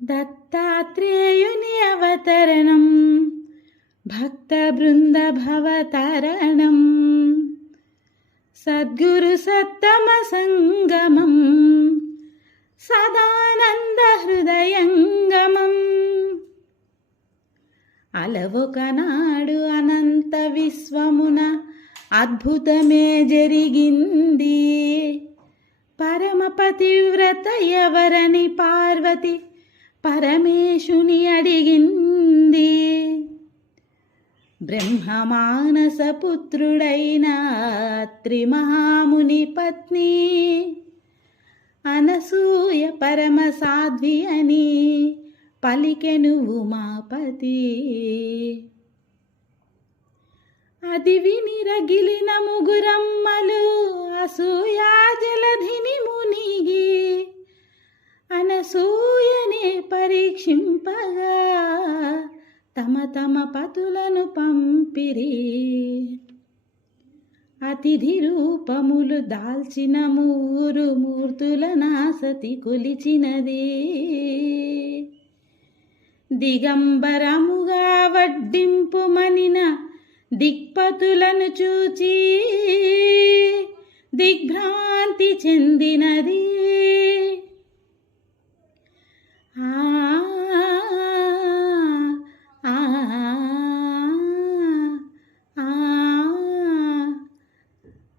దత్తాత్రేయుని అవతరణం భక్త బృంద భవతరణం సద్గురు సత్తమ సంగమం సదానంద హృదయంగమం. అలవొకనాడు అనంత విశ్వమున అద్భుతమే జరిగింది. పరమ పతివ్రత ఎవరని పార్వతి పరమేశుని అడిగింది. బ్రహ్మమానస పుత్రుడైన త్రిమహాముని పత్ని అనసూయ పరమ సాధ్వి అని పలికెను ఉమాపతి. అది విని రగిలిన ముగురమ్మలు అసూయా జలధిని మునిగి అనసూయనే పరీక్షింపగా తమ తమ పతులను పంపిరి. అతిథి రూపములు దాల్చిన మూరు మూర్తుల నాసతి కొలిచినది. దిగంబరముగా వడ్డింపుమనిన దిక్పతులను చూచి దిగ్భ్రాంతి చెందినది.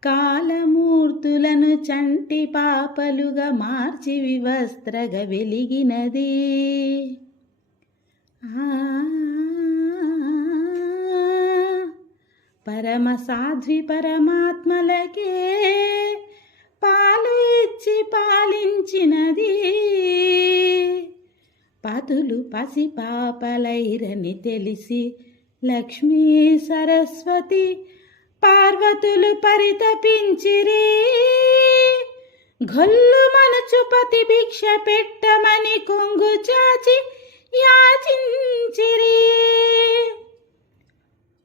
కాలమూర్తులను చంటి పాపలుగా మార్చి వివస్త్రగా వెలిగినది. పరమ సాధ్వి పరమాత్మలకే పాలు ఇచ్చి పాలించినది. పతులు పసిపాపలైరని తెలిసి లక్ష్మీ సరస్వతి పార్వతులు పరితపించిరి. గొల్లు మనుచుపతి భిక్ష పెట్టమని కొంగు చాచి యాచించిరి.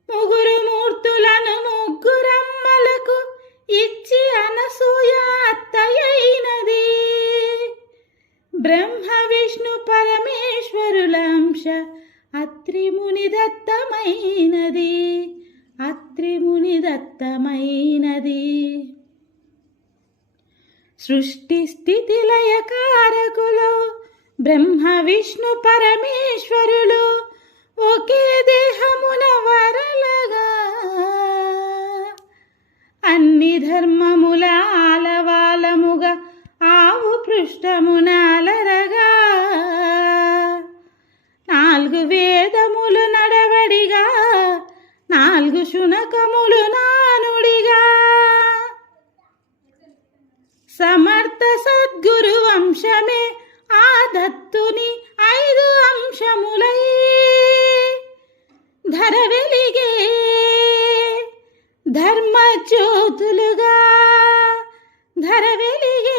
ముగ్గురు మూర్తులను ముగ్గురమ్మలకు ఇచ్చి అనసూయ అత్తయైనది. బ్రహ్మ విష్ణు పరమేశ్వరుల అంశ అత్రిముని దత్తమైనది. అత్రిముని దత్తమైనది. సృష్టి స్థితి లయ కారకులు బ్రహ్మ విష్ణు పరమేశ్వరులు ఒకే దేహమున వరలగా అన్ని ధర్మముల ఆలవాలముగా ఆవు పృష్ఠమున అలరగా 4 వేదములు నడవడిగా 4 శునకములు నానుడిగా సమర్థ సద్గురు వంశమే ఆ దత్తుని 5 అంశములై ధర వెలిగే ధర్మ జ్యోతులుగా ధర వెలిగే